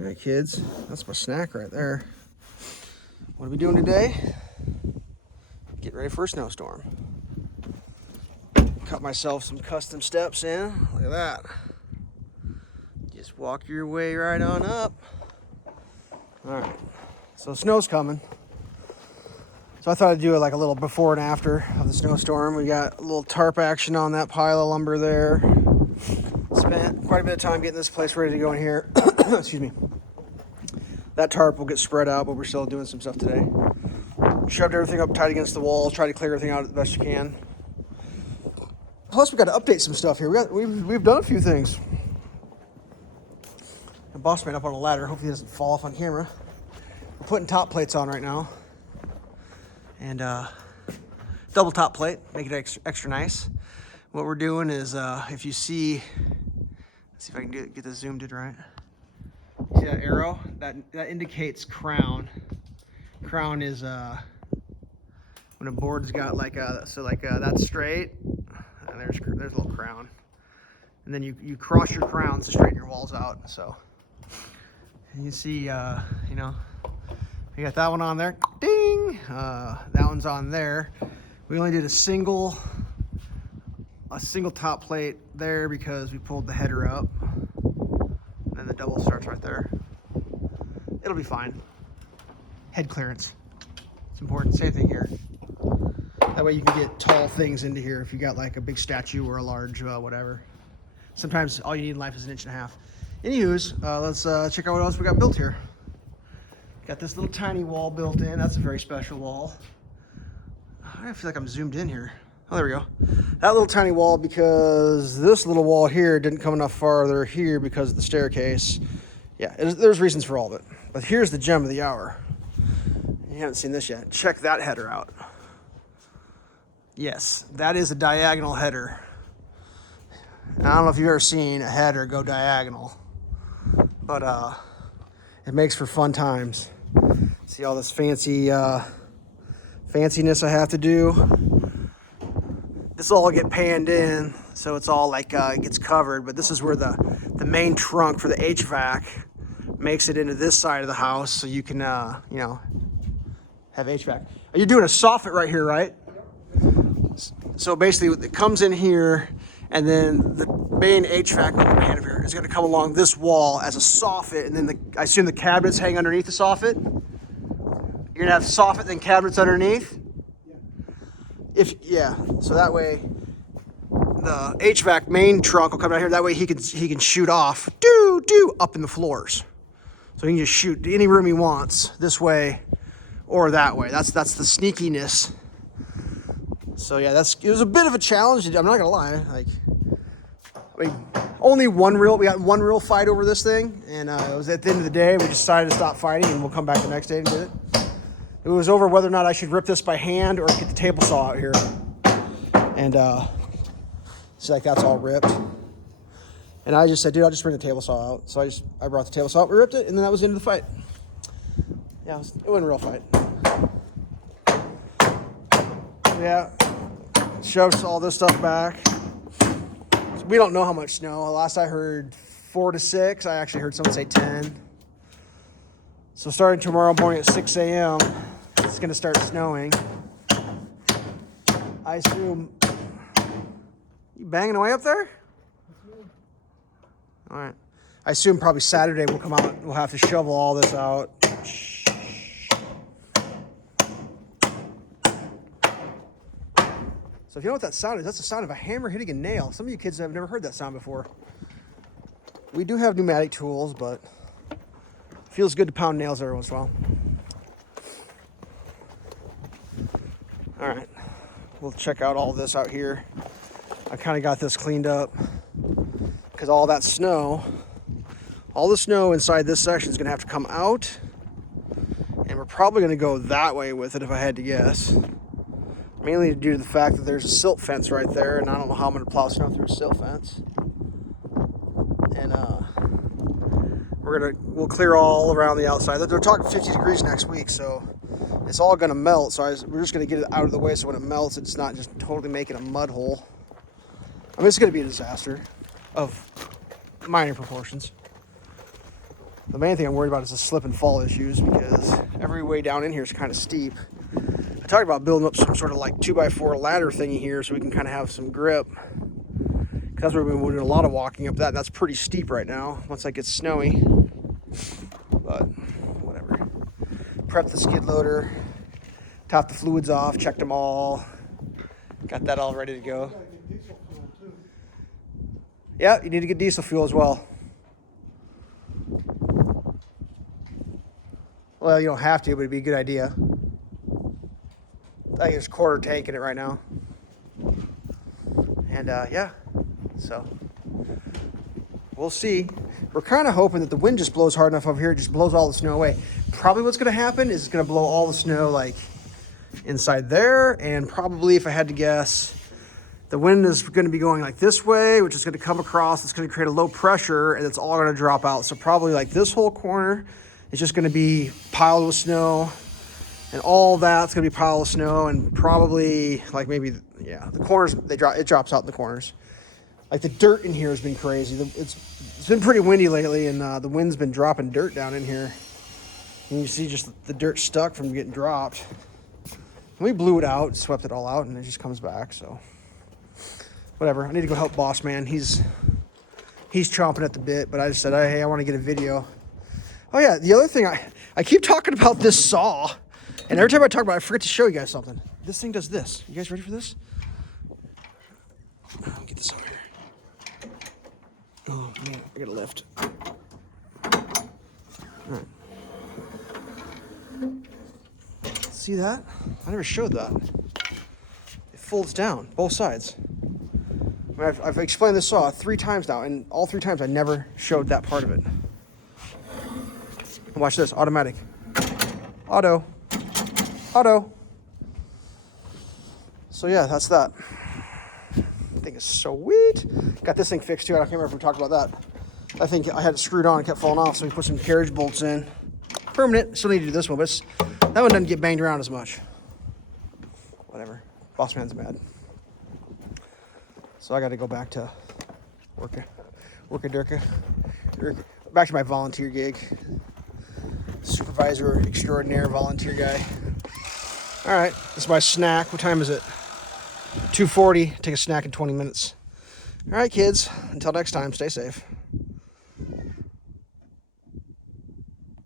All right, kids, that's my snack right there. What are we doing today? Get ready for a snowstorm. Cut myself some custom steps in. Look at that. Just walk your way right on up. All right, so snow's coming. So I thought I'd do like a little before and after of the snowstorm. We got a little tarp action on that pile of lumber there. Spent quite a bit of time getting this place ready to go in here. Excuse me. That tarp will get spread out, but we're still doing some stuff today. Shoved everything up tight against the wall, try to clear everything out as best you can. Plus, we got to update some stuff here. We've done a few things. The boss man up on a ladder. Hopefully he doesn't fall off on camera. We're putting top plates on right now. And double top plate, make it extra nice. What we're doing is, if you see, let's see if I can get this zoomed in right. See that arrow? That indicates crown. Crown is when a board's got like that's straight, and there's a little crown, and then you cross your crowns to straighten your walls out. So you can see, you know, you got that one on there. Ding! That one's on there. We only did a single top plate there because we pulled the header up. And the double starts right there. It'll be fine. Head clearance. It's important. Same thing here. That way you can get tall things into here if you got like a big statue or a large whatever. Sometimes all you need in life is 1.5 inches. Anywho's, let's check out what else we got built here. Got this little tiny wall built in. That's a very special wall. I feel like I'm zoomed in here. Oh, there we go. That little tiny wall, because this little wall here didn't come enough farther here because of the staircase. Yeah, there's reasons for all of it. But here's the gem of the hour. You haven't seen this yet. Check that header out. Yes, that is a diagonal header. And I don't know if you've ever seen a header go diagonal, but it makes for fun times. See all this fanciness I have to do. This will all get panned in, so it's all like it gets covered, but this is where the main trunk for the HVAC makes it into this side of the house, so you can, you know, have HVAC. You're doing a soffit right here, right? So basically it comes in here, and then the main HVAC here is going to come along this wall as a soffit, and then I assume the cabinets hang underneath the soffit. You're gonna have soffit then cabinets underneath. So that way the HVAC main trunk will come down here. That way he can shoot off up in the floors. So he can just shoot any room he wants this way or that way. That's the sneakiness. So yeah, it was a bit of a challenge. I'm not gonna lie. We got one real fight over this thing, and it was at the end of the day we decided to stop fighting, and we'll come back the next day and get it. It was over whether or not I should rip this by hand or get the table saw out here. And see, like that's all ripped. And I just said, dude, I'll just bring the table saw out. So I brought the table saw out, we ripped it, and then that was the end of the fight. Yeah, it wasn't a real fight. Yeah, shoved all this stuff back. So we don't know how much snow. Last I heard 4 to 6. I actually heard someone say 10. So starting tomorrow morning at 6 a.m., it's going to start snowing. I assume... You banging away up there? All right. I assume probably Saturday we'll come out. We'll have to shovel all this out. So if you know what that sound is, that's the sound of a hammer hitting a nail. Some of you kids have never heard that sound before. We do have pneumatic tools, but it feels good to pound nails every once in a while. All right, we'll check out all this out here. I kind of got this cleaned up because all the snow inside this section is going to have to come out, and we're probably going to go that way with it if I had to guess. Mainly due to the fact that there's a silt fence right there, and I don't know how I'm going to plow snow through a silt fence. And we'll clear all around the outside. They're talking 50 degrees next week, so it's all going to melt. So we're just going to get it out of the way so when it melts, it's not just totally making a mud hole. I mean, it's going to be a disaster of minor proportions. The main thing I'm worried about is the slip and fall issues, because every way down in here is kind of steep. I talked about building up some sort of like 2x4 ladder thingy here so we can kind of have some grip. Because we've been doing a lot of walking up that. That's pretty steep right now once it gets snowy. But whatever. Prep the skid loader, top the fluids off, checked them all. Got that all ready to go. Yeah, you need to get diesel fuel as well. Well, you don't have to, but it'd be a good idea. I think there's a quarter tank in it right now. And yeah, so we'll see. We're kind of hoping that the wind just blows hard enough over here, it just blows all the snow away. Probably what's gonna happen is it's gonna blow all the snow like inside there, and probably, if I had to guess, the wind is gonna be going like this way, which is gonna come across, it's gonna create a low pressure, and it's all gonna drop out. So probably like this whole corner is just gonna be piled with snow, and all that's gonna be piled with snow, and probably like maybe, yeah, the corners, it drops out in the corners. Like the dirt in here has been crazy. It's been pretty windy lately, and the wind's been dropping dirt down in here. And you see just the dirt stuck from getting dropped. And we blew it out, swept it all out, and it just comes back, so. Whatever, I need to go help Boss Man. He's chomping at the bit, but I just said, hey, I want to get a video. Oh yeah, the other thing, I keep talking about this saw, and every time I talk about it, I forget to show you guys something. This thing does this. You guys ready for this? Let me get this over here. Oh man, I gotta lift. All right. See that? I never showed that. It folds down, both sides. I mean, I've explained this saw 3 times now, and all 3 times I never showed that part of it. Watch this, automatic. Auto. So yeah, that's that. I think it's sweet. Got this thing fixed too. I can't remember if we talked about that. I think I had it screwed on and kept falling off, so we put some carriage bolts in. Permanent. Still need to do this one, but that one doesn't get banged around as much. Whatever. Boss Man's mad. So I got to go back to back to my volunteer gig. Supervisor extraordinaire, volunteer guy. All right, this is my snack. What time is it? 2:40. Take a snack in 20 minutes. All right, kids. Until next time, stay safe.